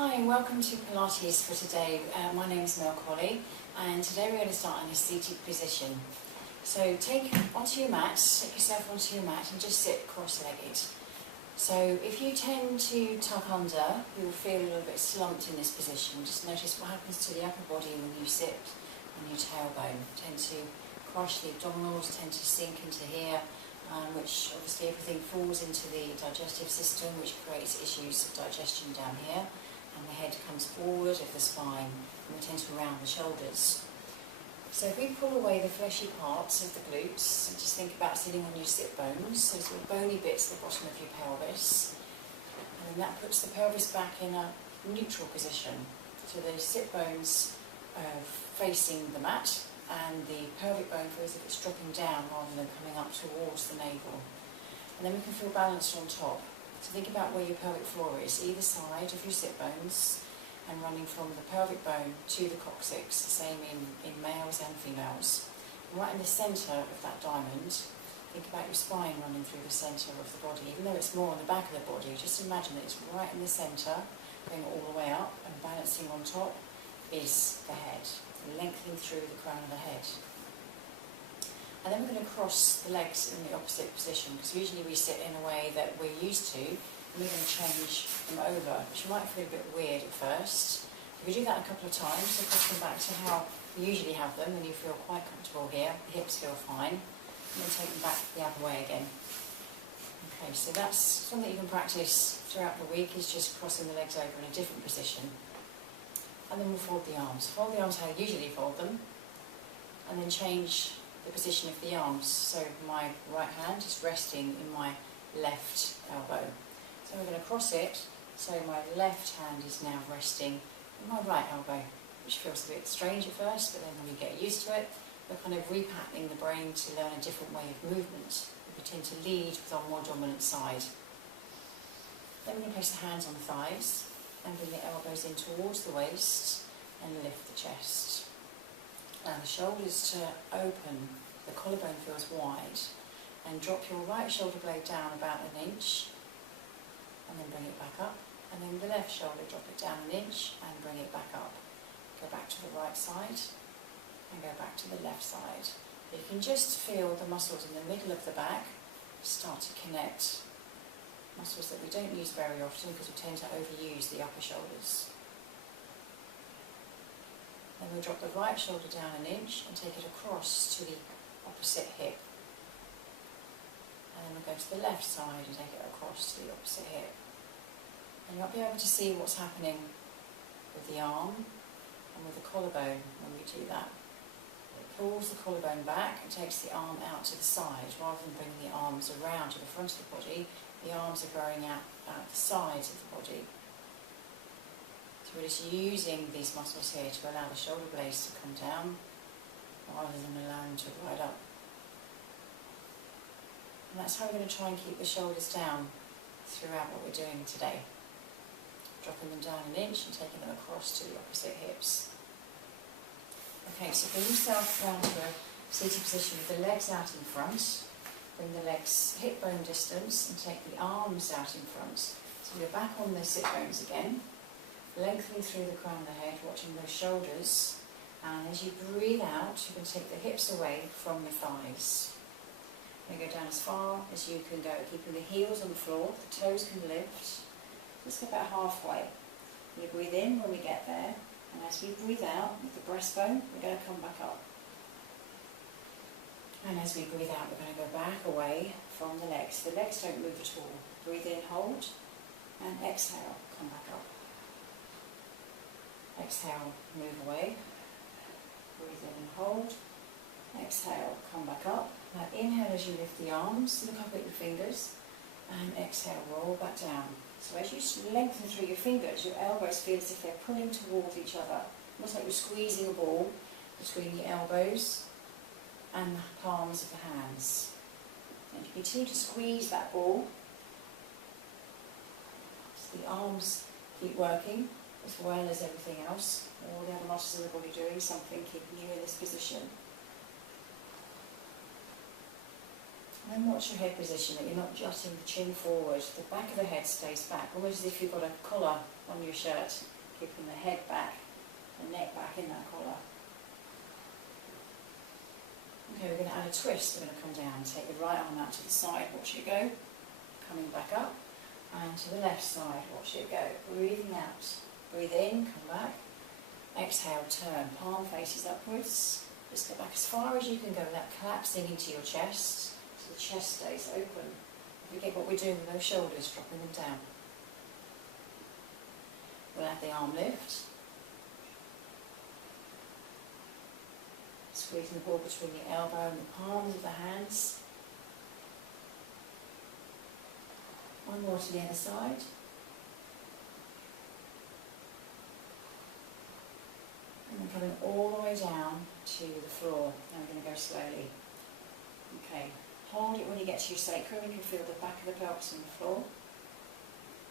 Hi and welcome to Pilates for today. My name is Mel Collie and today we're going to start in a seated position. So take onto your mat, sit yourself onto your mat and just sit cross-legged. So if you tend to tuck under, you will feel a little bit slumped in this position. Just notice what happens to the upper body when you sit on your tailbone. Tend to crush the abdominals, tend to sink into here, which obviously everything falls into the digestive system, which creates issues of digestion down here. And the head comes forward of the spine and we tend to round the shoulders. So if we pull away the fleshy parts of the glutes and just think about sitting on your sit bones, so sort of bony bits at the bottom of your pelvis, and then that puts the pelvis back in a neutral position. So the sit bones are facing the mat and the pelvic bone feels as if it's dropping down rather than coming up towards the navel. And then we can feel balanced on top. So think about where your pelvic floor is, either side of your sit bones, and running from the pelvic bone to the coccyx, the same in males and females. And right in the centre of that diamond, think about your spine running through the centre of the body. Even though it's more on the back of the body, just imagine that it's right in the centre, going all the way up, and balancing on top is the head, lengthening through the crown of the head. And then we're going to cross the legs in the opposite position, because usually we sit in a way that we're used to, and we're going to change them over, which might feel a bit weird at first. If we do that a couple of times, so cross them back to how we usually have them, and you feel quite comfortable here, the hips feel fine, and then take them back the other way again. Okay, so that's something you can practice throughout the week, is just crossing the legs over in a different position. And then we'll fold the arms. Fold the arms how you usually fold them, and then change the position of the arms. So my right hand is resting in my left elbow. So we're going to cross it, so my left hand is now resting in my right elbow, which feels a bit strange at first, but then when we get used to it, we're kind of repatterning the brain to learn a different way of movement. We tend to lead with our more dominant side. Then we're going to place the hands on the thighs and bring the elbows in towards the waist and lift the chest. Now the shoulders to open, the collarbone feels wide, and drop your right shoulder blade down about an inch, and then bring it back up, and then the left shoulder, drop it down an inch and bring it back up. Go back to the right side and go back to the left side. You can just feel the muscles in the middle of the back start to connect, muscles that we don't use very often because we tend to overuse the upper shoulders. Then we'll drop the right shoulder down an inch and take it across to the opposite hip. And then we'll go to the left side and take it across to the opposite hip. And you'll be able to see what's happening with the arm and with the collarbone when we do that. It pulls the collarbone back and takes the arm out to the side. Rather than bringing the arms around to the front of the body, the arms are growing out the sides of the body. So we're just using these muscles here to allow the shoulder blades to come down rather than allowing them to ride up. And that's how we're going to try and keep the shoulders down throughout what we're doing today. Dropping them down an inch and taking them across to the opposite hips. Okay, so bring yourself down to a seated position with the legs out in front. Bring the legs hip bone distance and take the arms out in front. So you're back on the sit bones again. Lengthening through the crown of the head, watching those shoulders, and as you breathe out, you can take the hips away from the thighs. You go down as far as you can go, keeping the heels on the floor, the toes can lift. Let's go about halfway. You breathe in when we get there, and as we breathe out with the breastbone, we're going to come back up. And as we breathe out, we're going to go back away from the legs. The legs don't move at all. Breathe in, hold, and exhale, come back up. Exhale, move away, breathe in and hold, exhale, come back up. Now inhale as you lift the arms, look up at your fingers, and exhale, roll back down. So as you lengthen through your fingers, your elbows feel as if they're pulling towards each other, almost like you're squeezing a ball between the elbows and the palms of the hands. And you continue to squeeze that ball, so the arms keep working, as well as everything else, all the other muscles of the body doing something, keeping you in this position. And then watch your head position, that you're not jutting the chin forward. The back of the head stays back, almost as if you've got a collar on your shirt, keeping the head back, the neck back in that collar. Okay, we're going to add a twist. We're going to come down, take the right arm out to the side, watch it go, coming back up, and to the left side, watch it go, breathing out. Breathe in, come back, exhale, turn, palm faces upwards, just get back as far as you can go without collapsing into your chest, so the chest stays open. Forget what we're doing with those shoulders, dropping them down. We'll add the arm lift. Squeezing the ball between the elbow and the palms of the hands. One more to the other side. And then coming all the way down to the floor. Now we're going to go slowly. Okay, hold it when you get to your sacrum. You can feel the back of the pelvis on the floor.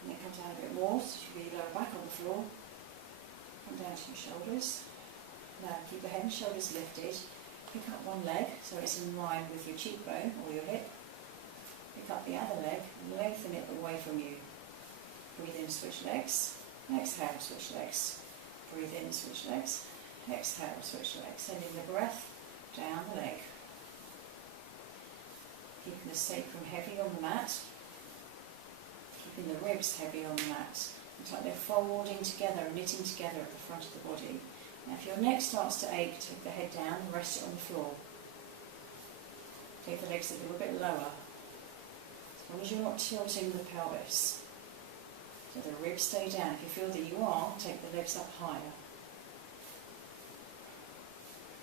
And then come down a bit more, so you feel your lower back on the floor. Come down to your shoulders. Now keep the head and shoulders lifted. Pick up one leg so it's in line with your cheekbone or your hip. Pick up the other leg and lengthen it away from you. Breathe in, switch legs. Exhale, switch legs. Breathe in, switch legs. Exhale, switch legs. Sending the breath down the leg. Keeping the sacrum heavy on the mat. Keeping the ribs heavy on the mat. It's like they're folding together and knitting together at the front of the body. Now if your neck starts to ache, take the head down and rest it on the floor. Take the legs a little bit lower. As long as you're not tilting the pelvis. So the ribs stay down. If you feel that you are, take the legs up higher.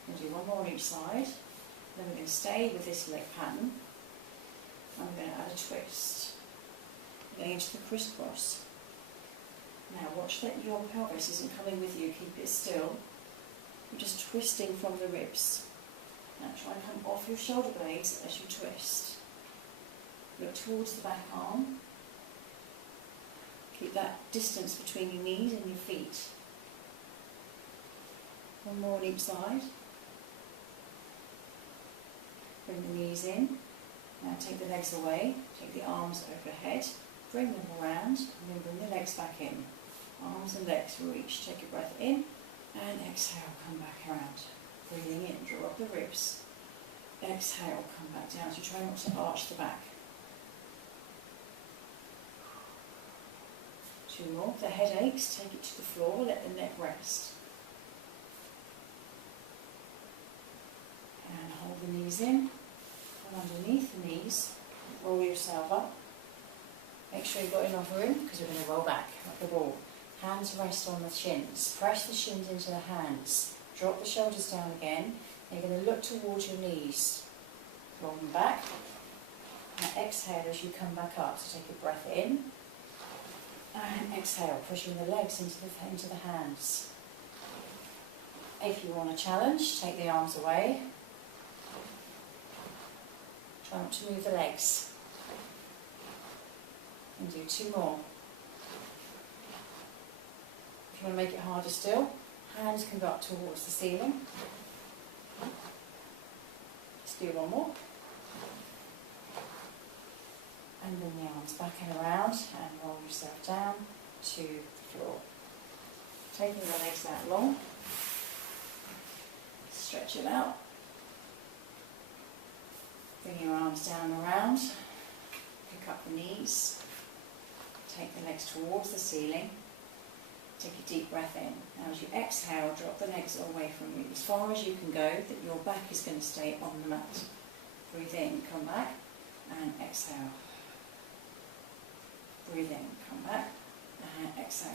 We'll do one more on each side. Then we're going to stay with this leg pattern. And we're going to add a twist. Going into the crisscross. Now watch that your pelvis isn't coming with you, keep it still. You're just twisting from the ribs. Now try and come off your shoulder blades as you twist. Look towards the back arm. Keep that distance between your knees and your feet. One more on each side. Bring the knees in. Now take the legs away, take the arms overhead. Bring them around and then bring the legs back in. Arms and legs reach. Take a breath in and exhale, come back around. Breathing in, draw up the ribs. Exhale, come back down. So try not to arch the back. Two more. If the head aches, take it to the floor, let the neck rest. And hold the knees in. And underneath the knees, roll yourself up. Make sure you've got enough room because we're going to roll back like the ball. Hands rest on the shins. Press the shins into the hands. Drop the shoulders down again. And you're going to look towards your knees. Roll them back. Now exhale as you come back up. So take a breath in. And exhale, pushing the legs into the hands. If you want a challenge, take the arms away. Try not to move the legs. And do two more. If you want to make it harder still, hands can go up towards the ceiling. Let's do one more. And bring the arms back and around and roll yourself down to the floor. Taking the legs out long. Stretch it out. Bring your arms down and around. Pick up the knees. Take the legs towards the ceiling. Take a deep breath in. Now as you exhale, drop the legs away from you as far as you can go, that your back is going to stay on the mat. Breathe in, come back, and exhale. Breathe in, come back, and exhale.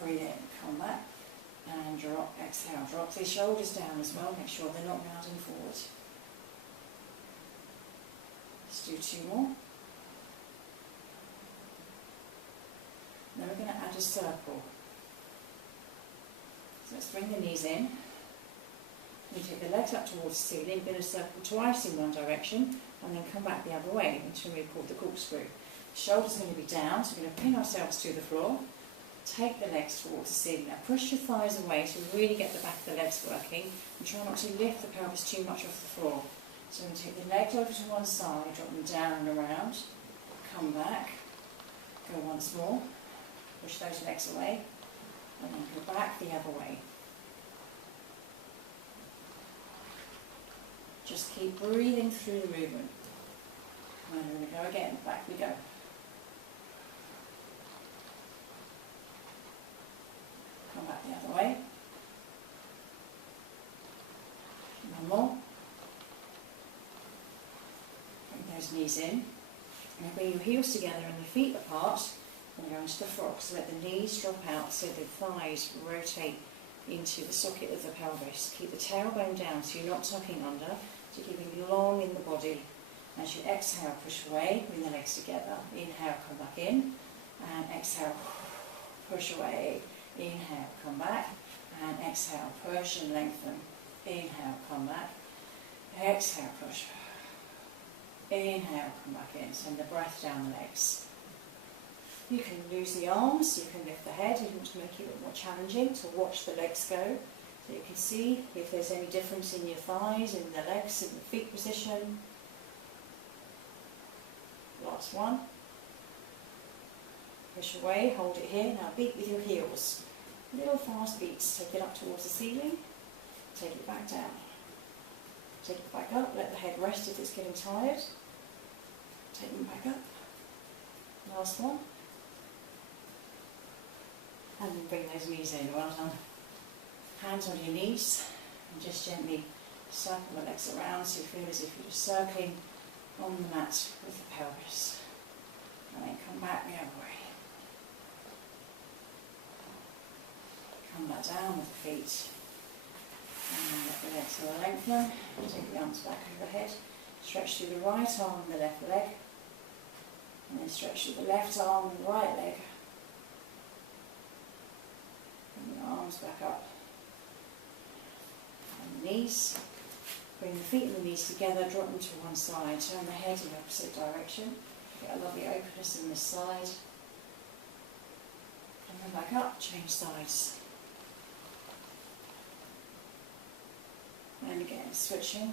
Breathe in, come back, and drop, exhale. Drop the shoulders down as well, make sure they're not rounding forward. Let's do two more. Now we're going to add a circle. So let's bring the knees in. You take the legs up towards the ceiling, you're going to circle twice in one direction and then come back the other way until we've called the corkscrew. The shoulders are going to be down, so we're going to pin ourselves to the floor. Take the legs towards the ceiling. Now push your thighs away to really get the back of the legs working and try not to lift the pelvis too much off the floor. So we take the legs over to one side, drop them down and around, come back, go once more, push those legs away, and then go back the other way. Just keep breathing through the movement. And we're going to go again, back we go. Come back the other way. One more. Bring those knees in. Now bring your heels together and the feet apart. And go into the frog. So let the knees drop out so the thighs rotate into the socket of the pelvis. Keep the tailbone down so you're not tucking under. So keeping long in the body. As you exhale, push away, bring the legs together. Inhale, come back in. And exhale, push away. Inhale, come back. And exhale, push and lengthen. Inhale, come back. Exhale, push. Inhale, come back in. Send the breath down the legs. You can lose the arms, you can lift the head. You want to make it a bit more challenging to watch the legs go. So you can see if there's any difference in your thighs, in the legs, in the feet position. Last one. Push away, hold it here. Now beat with your heels. Little fast beats. Take it up towards the ceiling. Take it back down. Take it back up. Let the head rest if it's getting tired. Take them back up. Last one. And then bring those knees in. Well done. Hands on your knees. And just gently circle the legs around so you feel as if you're just circling on the mat with the pelvis. And then come back the other way. Come back down with the feet. And then let the legs all lengthen. Take the arms back overhead. Stretch through the right arm and the left leg. And then stretch through the left arm and the right leg. Bring the arms back up. And the knees. Bring the feet and the knees together, drop them to one side. Turn the head in the opposite direction. Get a lovely openness in this side. And then back up, change sides. And again, switching.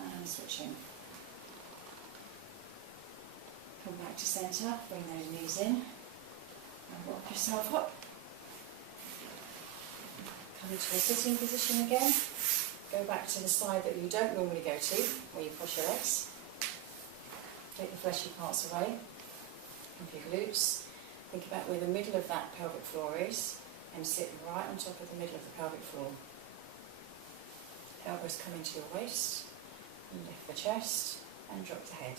And switching. Come back to centre, bring those knees in. And rock yourself up. Come into a sitting position again. Go back to the side that you don't normally go to, where you push your legs. Take the fleshy parts away of your glutes. Think about where the middle of that pelvic floor is and sit right on top of the middle of the pelvic floor. Elbows come into your waist, and lift the chest and drop the head.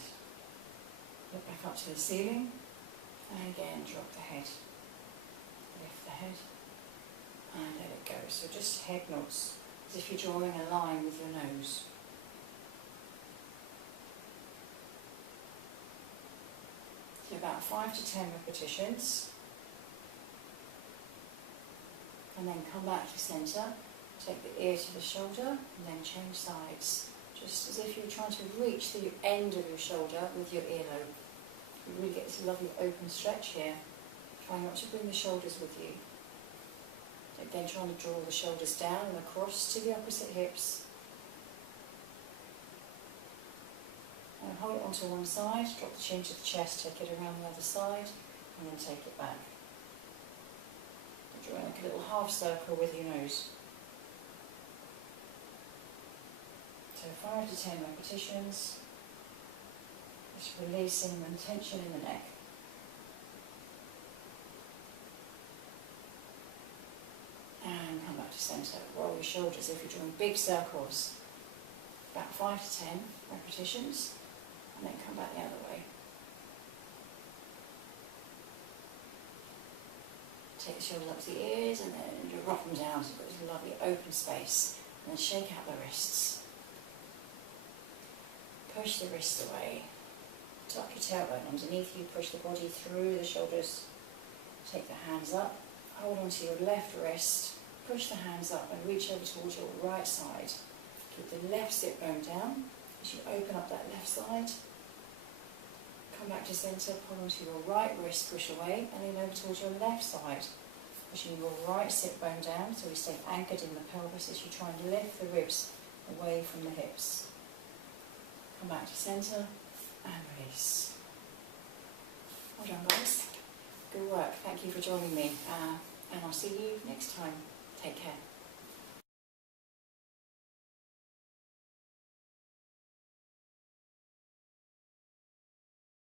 Look back up to the ceiling and again drop the head. Lift the head. And let it go. So just head nods, as if you're drawing a line with your nose. So about 5 to 10 repetitions. And then come back to centre. Take the ear to the shoulder and then change sides. Just as if you're trying to reach the end of your shoulder with your earlobe. You really get this lovely open stretch here. Try not to bring the shoulders with you. Again, trying to draw the shoulders down and across to the opposite hips. And hold it onto one side, drop the chin to the chest, take it around the other side, and then take it back. Draw like a little half circle with your nose. So 5 to 10 repetitions. Just releasing the tension in the neck. And come back to centre. Roll your shoulders if you're drawing big circles. About 5 to 10 repetitions. And then come back the other way. Take the shoulders up to the ears and then drop them down so you've got this lovely open space. And then shake out the wrists. Push the wrists away. Tuck your tailbone underneath you. Push the body through the shoulders. Take the hands up. Hold on to your left wrist, push the hands up and reach over towards your right side. Keep the left sit bone down as you open up that left side. Come back to centre, pull onto your right wrist, push away, and then over towards your left side. pushing your right sit bone down so we stay anchored in the pelvis as you try and lift the ribs away from the hips. Come back to centre and release. Well done, guys. Good work. Thank you for joining me, and I'll see you next time. Take care.